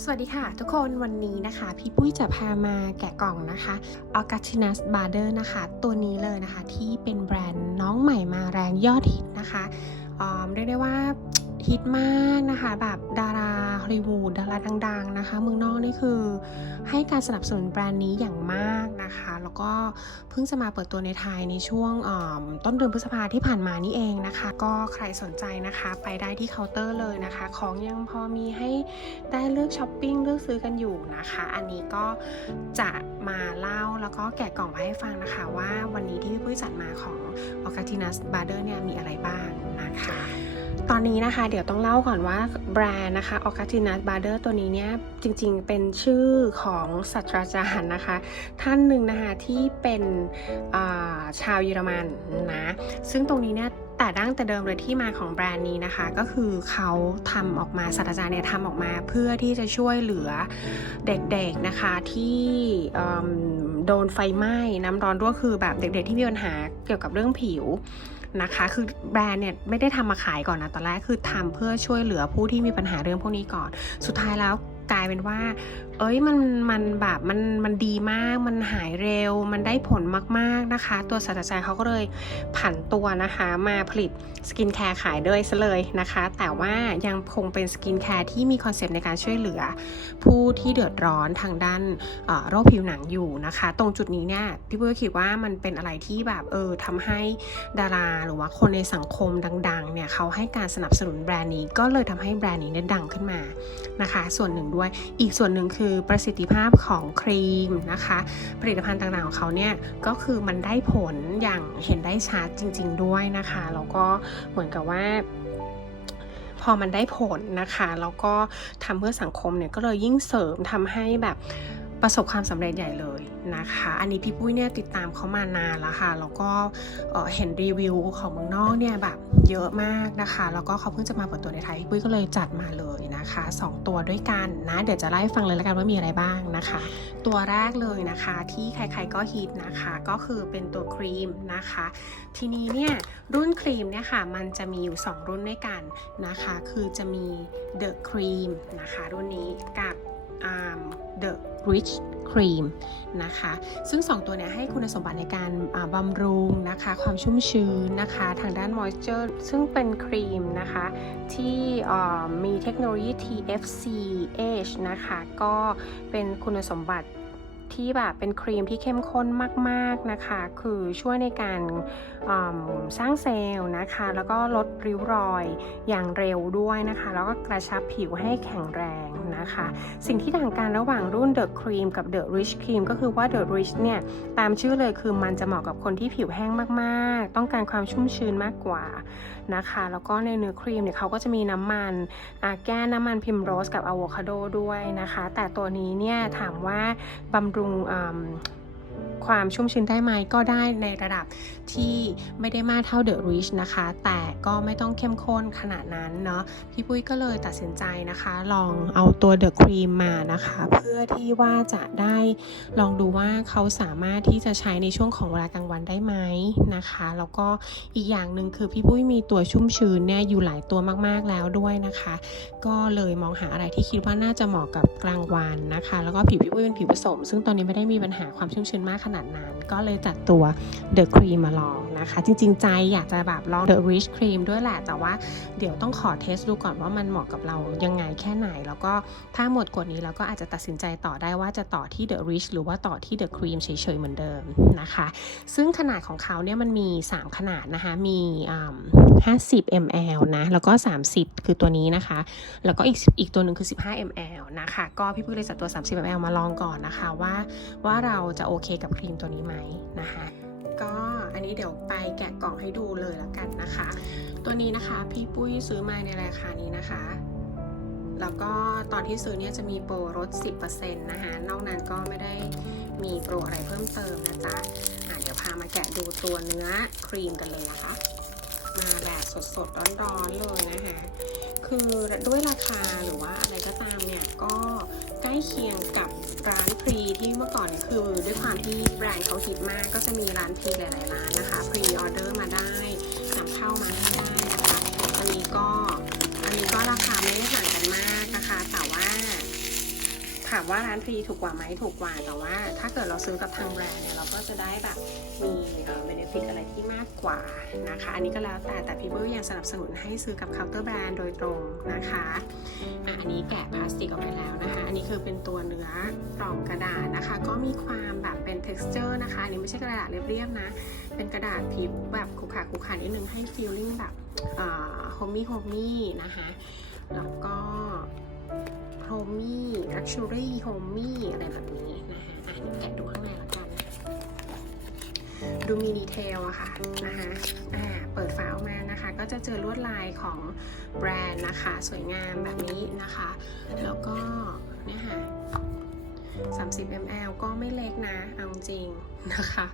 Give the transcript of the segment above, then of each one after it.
สวัสดีค่ะทุกคนวันนี้นะคะ พี่ปุ้ยจะพามาแกะกล่องนะคะ a u g a t i n u s b a r d e r นะคะ ตัวนี้เลยนะคะที่เป็นแบรนด์น้องใหม่มาแรงยอดฮิตนะคะอ่าเรียกได้ว่า ฮิตมากนะคะ แบบดาราฮอลลีวูดดาราดัง ๆ นะคะ เมืองนอกนี่คือให้การสนับสนุนแบรนด์นี้อย่างมากนะคะ แล้วก็เพิ่งจะมาเปิดตัวในไทยในช่วงต้นเดือนพฤษภาที่ผ่านมานี่เองนะคะ ก็ใครสนใจนะคะ ไปได้ที่เคาน์เตอร์เลยนะคะ ของยังพอมีให้ได้เลือกช้อปปิ้งเลือกซื้อกันอยู่นะคะ อันนี้ก็จะมาเล่าแล้วก็แกะกล่องมาให้ฟังนะคะว่าวันนี้ที่พี่ปุ้ยจัดมาของ o c a t i n u s b a r d e r เนี่ยมีอะไรบ้างนะคะ ตอนนี้นะคะเดี๋ยวต้องเล่าก่อนว่าแบรนด์นะคะ o c a t i n u s b a r d e r ตัวนี้เนี่ยจริงๆเป็นชื่อของศาสตราจารย์นะคะ ท่านหนึ่งนะคะที่เป็นาชาวเยอรมันนะซึ่งตรงนี้เนี่ยแต่ดั้งแต่เดิมเลยที่มาของแบรนด์นี้นะคะ ก็คือเขาทำออกมาศาสตราจารย์เนี่ยทำออกมาเพื่อที่จะช่วยเหลือเด็กๆนะคะที่โดนไฟไหม้น้ำร้อนรั่วคือแบบเด็กๆที่มีปัญหาเกี่ยวกับเรื่องผิว นะคะ คือแบรนด์เนี่ยไม่ได้ทำมาขายก่อนนะตอนแรกคือทำเพื่อช่วยเหลือผู้ที่มีปัญหาเรื่องพวกนี้ก่อน สุดท้ายแล้วกลายเป็นว่า เอ้ยมันมันแบบมันมันดีมาก มันหายเร็ว มันได้ผลมากๆนะคะ ตัวศาสตราจารย์เขาก็เลยผันตัวนะคะ มาผลิตสกินแคร์ขายด้วยซะเลยนะคะ แต่ว่ายังคงเป็นสกินแคร์ที่มีคอนเซปต์ในการช่วยเหลือ ผู้ที่เดือดร้อนทางด้านโรคผิวหนังอยู่นะคะ ตรงจุดนี้เนี่ยพี่ปุ้ยก็คิดว่ามันเป็นอะไรที่แบบเออทำให้ดาราหรือว่าคนในสังคมดังๆเนี่ยเขาให้การสนับสนุนแบรนด์นี้ก็เลยทำให้แบรนด์นี้เนี่ยดังขึ้นมานะคะ ส่วนหนึ่งด้วยอีกส่วนหนึ่งคือประสิทธิภาพของครีมนะคะ ผลิตภัณฑ์ต่างๆของเขาเนี่ยก็คือมันได้ผลอย่างเห็นได้ชัดจริง ๆ ด้วยนะคะแล้วก็เหมือนกับว่าพอมันได้ผลนะคะ แล้วก็ทำเพื่อสังคมเนี่ยก็เลยยิ่งเสริมทำให้แบบ ประสบความสำเร็จใหญ่เลยนะคะ อันนี้พี่ปุ้ยเนี่ยติดตามเขามานานแล้วค่ะ แล้วก็เเห็นรีวิวของเมืองนอกเนี่ยแบบเยอะมากนะคะ แล้วก็เขาเพิ่งจะมาเปิดตัวในไทย พี่ปุ้ยก็เลยจัดมาเลยนะคะสองตัวด้วยกันนะ เดี๋ยวจะไล่าให้ฟังเลยแล้วกันว่ามีอะไรบ้างนะคะ ตัวแรกเลยนะคะที่ใครๆก็ฮิตนะคะ ก็คือเป็นตัวครีมนะคะ ทีนี้เนี่ยรุ่นครีมเนี่ยค่ะ มันจะมีอยู่ 2 รุ่นด้วยกันนะคะ คือจะมี The Cream นะคะ รุ่นนี้กับ um, The Rich Cream นะคะ ซึ่ง 2 ตัวเนี้ให้คุณสมบัติในการบำรุงนะคะ ความชุ่มชื้นนะคะ ทางด้านมอยเจอร์ซึ่งเป็นครีมนะคะ ที่มีเทคโนโลยี TFCH นะคะ ก็เป็นคุณสมบัติ ที่แบบเป็นครีมที่เข้มข้นมากๆนะคะ คือช่วยในการสร้างเซลล์นะคะ แล้วก็ลดริ้วรอยอย่างเร็วด้วยนะคะ แล้วก็กระชับผิวให้แข็งแรงนะคะ สิ่งที่ต่างกันระหว่างรุ่น The Cream กับ The Rich Cream ก็คือว่า The Rich เนี่ย ตามชื่อเลยคือมันจะเหมาะกับคนที่ผิวแห้งมาก ๆ ต้องการความชุ่มชื้นมากกว่านะคะ แล้วก็ในเนื้อครีมเนี่ยเขาก็จะมีน้ำมันแก้น้ำมันพิมโรสกับอะโวคาโดด้วยนะคะ แต่ตัวนี้เนี่ยถามว่าบำรุงอืม ความชุ่มชื้นได้ไหมก็ได้ในระดับที่ไม่ได้มากเท่า The Rich นะคะ แต่ก็ไม่ต้องเข้มข้นขนาดนั้นเนาะพี่ปุ้ยก็เลยตัดสินใจนะคะ ลองเอาตัว The Cream มานะคะ เพื่อที่ว่าจะได้ลองดูว่าเขาสามารถที่จะใช้ในช่วงของเวลากลางวันได้ไหมนะคะ แล้วก็อีกอย่างหนึ่งคือพี่ปุ้ยมีตัวชุ่มชื้นเนี่ยอยู่หลายตัวมากๆแล้วด้วยนะคะ ก็เลยมองหาอะไรที่คิดว่าน่าจะเหมาะกับกลางวันนะคะ แล้วก็ผิวพี่ปุ้ยเป็นผิวผสม ซึ่งตอนนี้ไม่ได้มีปัญหาความชุ่มชื้นมากขนาดนั้น ก็เลยจัดตัว The Cream มาลองนะคะ จริง ๆ ใจอยากจะแบบลอง The Rich Cream ด้วยแหละ แต่ว่าเดี๋ยวต้องขอเทสดูก่อนว่ามันเหมาะกับเรายังไงแค่ไหน แล้วก็ถ้าหมดกว่านี้เราก็อาจจะตัดสินใจต่อได้ว่าจะต่อที่ The Rich หรือว่าต่อที่ The Cream เฉยๆเหมือนเดิมนะคะ ซึ่งขนาดของเขาเนี่ยมันมี 3 ขนาดนะคะ มีอ่า50 ml นะ แล้วก็ 30 คือตัวนี้นะคะ แล้วก็อีกอีกตัวหนึ่งคือ 15 ml นะคะ ก็พี่ปุ้ยเลยจัดตัว 30 ml มาลองก่อนนะคะว่าว่าเราจะโอเคกับครีมตัวนี้ไหมนะคะ ก็อันนี้เดี๋ยวไปแกะกล่องให้ดูเลยแล้วกันนะคะ ตัวนี้นะคะพี่ปุ้ยซื้อมาในราคานี้นะคะ แล้วก็ตอนที่ซื้อเนี่ยจะมีโปรลด 10%นะคะ นอกนั้นก็ไม่ได้มีโปรอะไรเพิ่มเติมนะจ๊ะะเดี๋ยวพามาแกะดูตัวเนื้อครีมกันเลยนะคะ มาแบบสดๆร้อนๆเลยนะคะ คือด้วยราคาหรือว่าอะไรก็ตามเนี่ย ก็ใกล้เคียงกับร้านพรีที่เมื่อก่อนเนี่ยคือด้วยความที่แบรนด์เขาฮิตมากก็จะมีร้านพรีหลายๆร้านนะคะพรีออเดอร์มาได้นำเข้ามาให้ได้นะคะอันนี้ก็อันนี้ก็ราคาไม่ได้ห่างกันมากนะคะแต่ว่าามว่าร้านฟรีถูกกว่าไหมถูกกว่าแต่ว่า ถ้าเกิดเราซื้อกับทางแบรนด์เนี่ยเราก็จะได้แบบมีเอ่อเบนฟิตอะไรที่มากกว่านะคะ อันนี้ก็แล้วแต่แต่พี่เบิ้ลยังสนับสนุนให้ซื้อกับเคาน์เตอร์แบรนด์โดยตรงนะคะอะอันนี้แกะพลาสติกออกไปแล้วนะคะ อันนี้คือเป็นตัวเนื้อกล่องกระดาษนะคะ ก็มีความแบบเป็น texture นะคะอันนี้ไม่ใช่กระดาษเรียบๆนะ เป็นกระดาษผิวแบบขรุขระขรุขระนิดนึงให้ feeling แบบโฮมี่โฮมี่นะคะแล้วก็ มี่ลักชัวรี่โฮมี่อะไรแบบนี้นะคะอะเดี๋ยวแกะดูข้างในแล้วกัน ดูมีดีเทลอะค่ะนะคะอ่าเปิดฝาออกมานะคะ ก็จะเจอลวดลายของแบรนด์นะคะ สวยงามแบบนี้นะคะ แล้วก็เนี่ยค่ะ30 ml ก็ไม่เล็กนะ เอาจริงนะคะ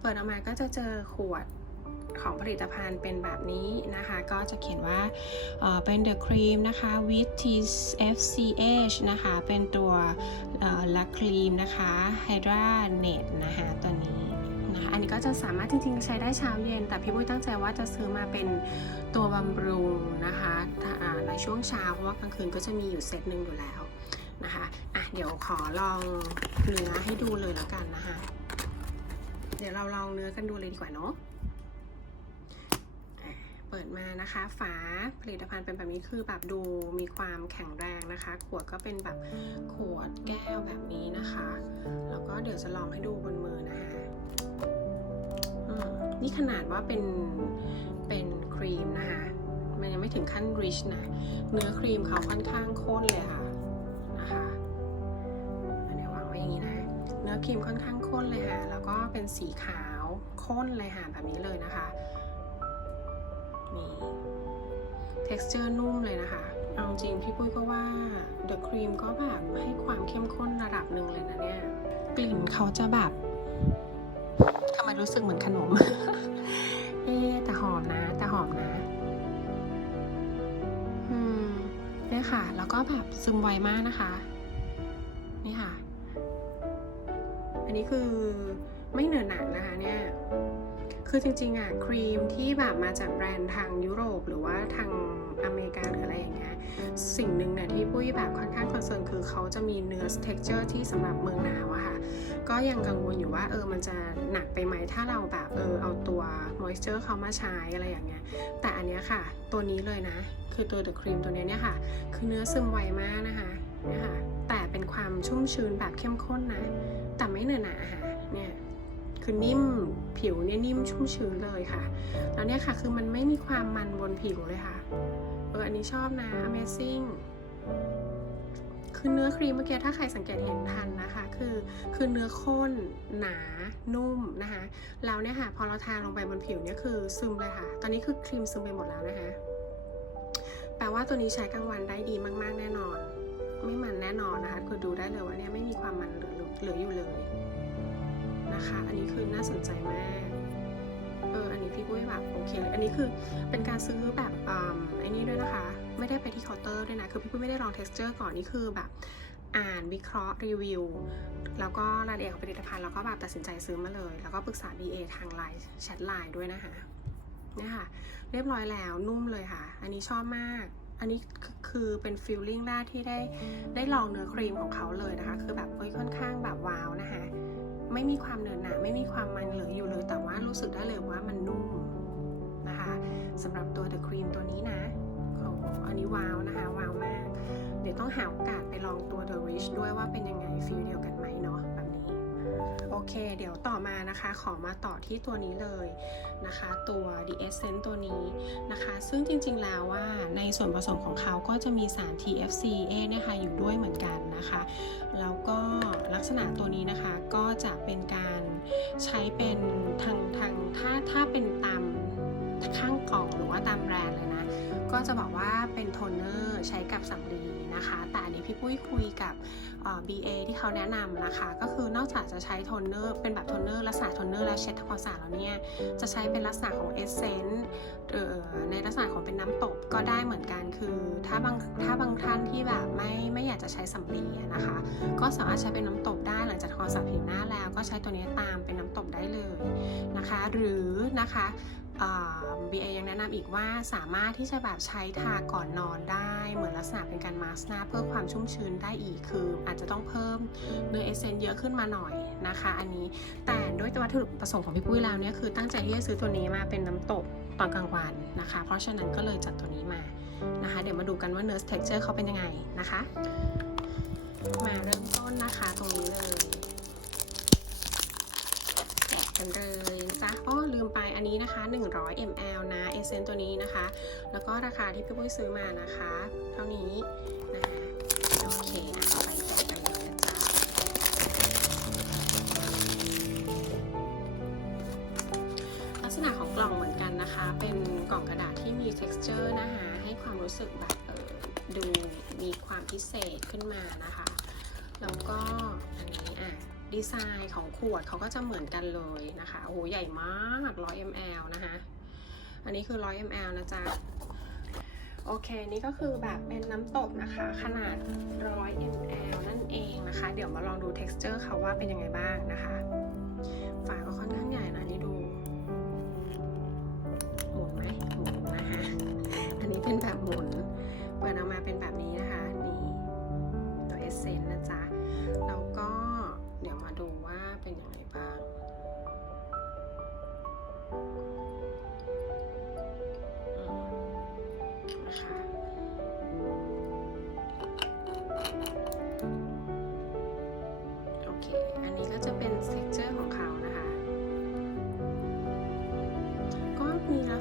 เปิดออกมาก็จะเจอขวด ของผลิตภัณฑ์เป็นแบบนี้นะคะ ก็จะเขียนว่าเป็น the cream นะคะ with TFCH นะคะ เป็นตัวละครีมนะคะ Hydra Net นะคะตัวนี้นะคะอันนี้ก็จะสามารถจริงๆ ใช้ได้เช้าเย็น แต่พี่ปุ้ยตั้งใจว่าจะซื้อมาเป็นตัวบำรุงนะคะในช่วงเช้าเพราะว่ากลางคืนก็จะมีอยู่เซตหนึ่งอยู่แล้วนะคะอะเดี๋ยวขอลองเนื้อให้ดูเลยแล้วกันนะคะ เดี๋ยวเราลองเนื้อกันดูเลยดีกว่าเนาะ ปิดมานะคะ ฝาผลิตภัณฑ์เป็นแบบนี้คือแบบดูมีความแข็งแรงนะคะ ขวดก็เป็นแบบขวดแก้วแบบนี้นะคะ แล้วก็เดี๋ยวจะลองให้ดูบนมือนะคะอืมนี่ขนาดว่าเป็นเป็นครีมนะคะ มันยังไม่ถึงขั้นริชนะ เนื้อครีมเขาค่อนข้างข้นเลยค่ะนะคะอันนี้วางไว้อย่างนี้นะ เนื้อครีมค่อนข้างข้นเลยค่ะ แล้วก็เป็นสีขาวข้นเลยค่ะแบบนี้เลยนะคะ นี่ texture นุ่มเลยนะคะ เอาจริงพี่ปุ้ยก็ว่า the cream ก็แบบให้ความเข้มข้นระดับหนึ่งเลยนะเนี่ย กลิ่นเขาจะแบบทำไมรู้สึกเหมือนขนม เอ๊แต่หอมนะ แต่หอมนะ อืมเนี่ยค่ะ แล้วก็แบบซึมไวมากนะคะ นี่ค่ะ อันนี้คือไม่เหนอะหนักนะคะเนี่ย คือจริงๆอะครีมที่แบบมาจากแบรนด์ทางยุโรป หรือว่าทางอเมริกาหรืออะไรอย่างเงี้ยสิ่งหนึ่งเนี่ยที่ปุ้ยแบบค่อนข้างคอนเซิร์นคือเขาจะมีเนื้อ texture ที่สำหรับเมืองหนาวอะค่ะก็ยังกังวลอยู่ว่าเออมันจะหนักไปไหมถ้าเราแบบเออเอาตัว moisture เขามาใช้อะไรอย่างเงี้ยแต่อันเนี้ยค่ะ ตัวนี้เลยนะ คือตัว the cream ตัวเนี้ยเนี่ยค่ะ คือเนื้อซึมไวมากนะคะเนี่ยค่ะแต่เป็นความชุ่มชื้นแบบเข้มข้นนะ แต่ไม่เหนอะหนะค่ะเนี่ย คือนิ่มผิวเนี่ยนิ่มชุ่มชื้นเลยค่ะ แล้วเนี่ยค่ะคือมันไม่มีความมันบนผิวเลยค่ะ เอออันนี้ชอบนะ amazing คือเนื้อครีมเมื่อกี้ถ้าใครสังเกตเห็นทันนะคะ คือคือเนื้อข้นหนานุ่มนะคะแล้วเนี่ยค่ะพอเราทาลงไปบนผิวเนี่ยคือซึมเลยค่ะ ตอนนี้คือครีมซึมไปหมดแล้วนะคะ แปลว่าตัวนี้ใช้กลางวันได้ดีมาก ๆ แน่นอน ไม่มันแน่นอนนะคะคือดูได้เลยว่าเนี่ยไม่มีความมันเหลืออยู่เลย นะคะ อันนี้คือน่าสนใจมาก เออ อันนี้พี่ปุ้ยแบบโอเคเลย อันนี้คือเป็นการซื้อแบบอ่าไอ้นี่ด้วยนะคะ ไม่ได้ไปที่เคาน์เตอร์ด้วยนะ คือพี่ปุ้ยไม่ได้ลอง texture ก่อน นี่คือแบบอ่านวิเคราะห์รีวิว แล้วก็รายละเอียดของผลิตภัณฑ์ แล้วก็แบบตัดสินใจซื้อมาเลย แล้วก็ปรึกษา BA ทางไลน์แชทไลน์ด้วยนะคะเนี่ยค่ะ เรียบร้อยแล้วนุ่มเลยค่ะ อันนี้ชอบมาก อันนี้คือเป็นฟีลลิ่งแรกที่ได้ได้ลองเนื้อครีมของเขาเลยนะคะ คือแบบเอ้ยค่อนข้างแบบว้าวนะคะ ไม่มีความเนินหนาไม่มีความมันเหลืออยู่เลย แต่ว่ารู้สึกได้เลยว่ามันนุ่มนะคะสำหรับตัว The Cream ตัวนี้นะอันนี้ว้าวนะคะว้าวมาก เดี๋ยวต้องหาโอกาสไปลองตัว The Rich ด้วยว่าเป็นยังไงฟีลเดียวกันไหมเนาะแบบนี้ โอเค เดี๋ยวต่อมานะคะ ขอมาต่อที่ตัวนี้เลยนะคะ ตัว The Essence ตัวนี้นะคะ ซึ่งจริงๆแล้วว่าในส่วนผสมของเขาก็จะมีสาร TFCA นี่ยค่ะอยู่ด้วยเหมือนกันนะคะ แล้วก็ กษณะตัวนี้นะคะก็จะเป็นการใช้เป็นทางทางถ้าถ้าเป็นตาม ข้างกล่องหรือว่าตามแบรนด์เลยนะ ก็จะบอกว่าเป็นโทนเนอร์ใช้กับสำลีนะคะ แต่อันนี้พี่ปุ้ยคุยกับเอ่อ BA ที่เขาแนะนำนะคะ ก็คือนอกจากจะใช้โทนเนอร์เป็นแบบโทนเนอร์ลักษณะโทนเนอร์แล้วเช็ดทำความสะอาดแล้วเนี่ยจะใช้เป็นลักษณะของเอเซนต์เอ่อในลักษณะของเป็นน้ำตบก็ได้เหมือนกันคือถ้าบางถ้าบางท่านที่แบบไม่ไม่อยากจะใช้สำลีนะคะ ก็สามารถใช้เป็นน้ำตบได้หลังจากทำความสะอาดผิวหน้าแล้ว ก็ใช้ตัวนี้ตามเป็นน้ำตบได้เลยนะคะ หรือนะคะ อ่า BA ยังแนะนำอีกว่าสามารถที่จะแบบใช้ทาก่อนนอนได้ เหมือนลักษณะเป็นการมาสก์หน้าเพื่อความชุ่มชื้นได้อีกคือ อาจจะต้องเพิ่มเนื้อเอเซนต์เยอะขึ้นมาหน่อยนะคะ อันนี้แต่ด้วยวัตถุประสงค์ของพี่ปุ้ยแล้วเนี่ยคือตั้งใจที่จะซื้อตัวนี้มาเป็นน้ำตกตอนกลางวันนะคะ เพราะฉะนั้นก็เลยจัดตัวนี้มานะคะ เดี๋ยวมาดูกันว่าเนื้อ texture เขาเป็นยังไงนะคะ มาเริ่มต้นนะคะตรงนี้เลยแกันเลยนะจ๊ะอ้อลืมไปอันนี้นะคะ 100 ml นะเอเซนตัวนี้นะคะ แล้วก็ราคาที่พี่ปุ้ยซื้อมานะคะ เท่านี้นะคะโอเคอะเอไปกันเลยนะจ๊ะลักษณะของกล่องเหมือนกันนะคะ เป็นกล่องกระดาษที่มี texture นะคะ ให้ความรู้สึกแบบเออดูมีความพิเศษขึ้นมานะคะ แล้วก็อันนี้อะ ดีไซน์ของขวดเขาก็จะเหมือนกันเลยนะคะโอ้โหใหญ่มาก100 ml นะคะอันนี้คือ 100 ml นะจ๊ะโอเค นี่ก็คือแบบเป็นน้ำตกนะคะ ขนาด 100 ml นั่นเองนะคะ เดี๋ยวมาลองดู texture เขาว่าเป็นยังไงบ้างนะคะ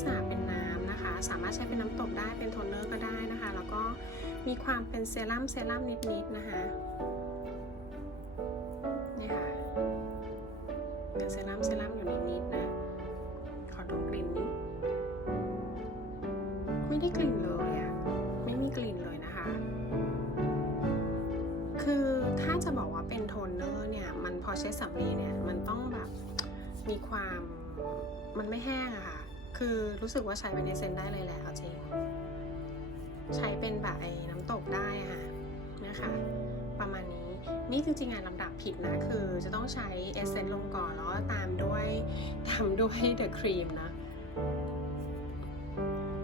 ษณะเป็นน้ำนะคะ สามารถใช้เป็นน้ำตกได้เป็นโทนเนอร์ก็ได้นะคะ แล้วก็มีความเป็นเซรั่มเซรั่มนิดๆนะคะนี่ค่ะเป็นเซรั่มเซรั่มอยู่นิดๆนะ ขอดมกลิ่นนี้ไม่ได้กลิ่นเลยอะไม่มีกลิ่นเลยนะคะ คือถ้าจะบอกว่าเป็นโทนเนอร์เนี่ย มันพอใช้สำลีเนี่ย มันต้องแบบมีความมันไม่แห้งอะค่ะ คือรู้สึกว่าใช้เป็นเอเซนได้เลยแหละเอาจริงใช้เป็นแบบไอ้น้ำตกได้ค่ะนะคะประมาณนี้นี่จริงๆอะลำดับผิดนะ คือจะต้องใช้เอเซนลงก่อนแล้วตามด้วยตามด้วยเดอะครีมนะ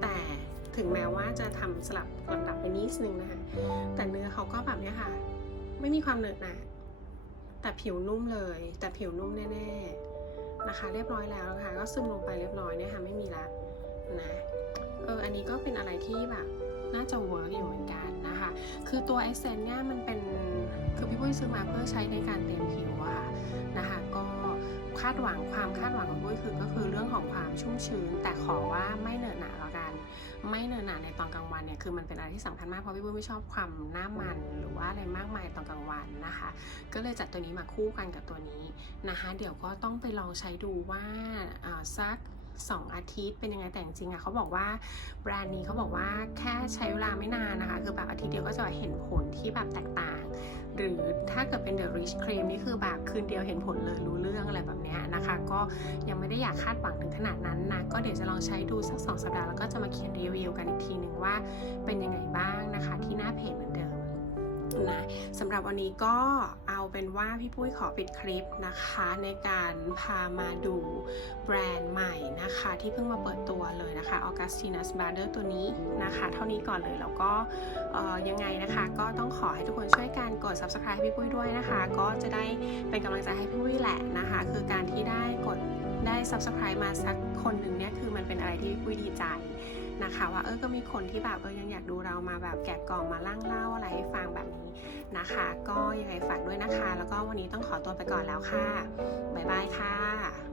แต่ถึงแม้ว่าจะทำสลับลำดับไปนิดนึงนะคะแต่เนื้อเขาก็แบบนี้ค่ะ ไม่มีความเหนอะหนะแต่ผิวนุ่มเลย แต่ผิวนุ่มแน่ๆ นะคะ เรียบร้อยแล้วนะคะก็ซึมลงไปเรียบร้อยเนี่ยค่ะไม่มีละนะเอออันนี้ก็เป็นอะไรที่แบบน่าจะเวิร์กอยู่เหมือนกันนะคะ คือตัวเอเซนเนี่ยมันเป็นคือพี่ปุ้ยซื้อมาเพื่อใช้ในการเต็มผิวอะค่ะนะคะ ก็คาดหวังความคาดหวัง ชุ่มชื้น แต่ขอว่าไม่เหนอะหนะแล้วกัน ไม่เนินหนะในตอนกลางวันเนี่ยคือมันเป็นอะไรที่สำคัญมากเพราะพี่บุ้ยไม่ชอบความหน้ามันหรือว่าอะไรมากมายตอนกลางวันนะคะ ก็เลยจัดตัวนี้มาคู่กันกับตัวนี้นะคะ เดี๋ยวก็ต้องไปลองใช้ดูว่าอ่าสัก 2 อาทิตย์เป็นยังไงแต่จริงอะเขาบอกว่าแบรนด์นี้เขาบอกว่าแค่ใช้เวลาไม่นานนะคะ คือแบบอาทิตย์เดียวก็จะเห็นผลที่แบบแตกต่าง หรือถ้าเกิดเป็น The Rich Cream นี่คือแบบคืนเดียวเห็นผลเลยรู้เรื่องอะไรแบบเนี้ยนะคะ ก็ยังไม่ได้อยากคาดหวังถึงขนาดนั้นนะ ก็เดี๋ยวจะลองใช้ดูสัก 2 สัปดาห์แล้วก็จะมาเขียนรีวิวกันอีกทีหนึ่งว่าเป็นยังไงบ้างนะคะที่หน้าเพจเหมือนเดิม นะสำหรับวันนี้ก็เอาเป็นว่าพี่ปุ้ยขอปิดคลิปนะคะ ในการพามาดูแบรนด์ใหม่นะคะ ที่เพิ่งมาเปิดตัวเลยนะคะ Augustinus Bader ตัวนี้นะคะ เท่านี้ก่อนเลยแล้วก็ยังไงนะคะ ก็ต้องขอให้ทุกคนช่วยกันกด subscribe ให้พี่ปุ้ยด้วยนะคะ ก็จะได้เป็นกำลังใจให้พี่ปุ้ยแหละนะคะ คือการที่ได้กดได้ subscribe มาสักคนหนึ่งเนี่ยคือมันเป็นอะไรที่พี่ปุ้ยดีใจ นะคะว่าเออก็มีคนที่แบบเออยังอยากดูเรามาแบบแกะกล่องมาล่างเล่าอะไรให้ฟังแบบนี้นะคะ ก็ยังไงฝากด้วยนะคะ แล้วก็วันนี้ต้องขอตัวไปก่อนแล้วค่ะบ๊ายบายค่ะ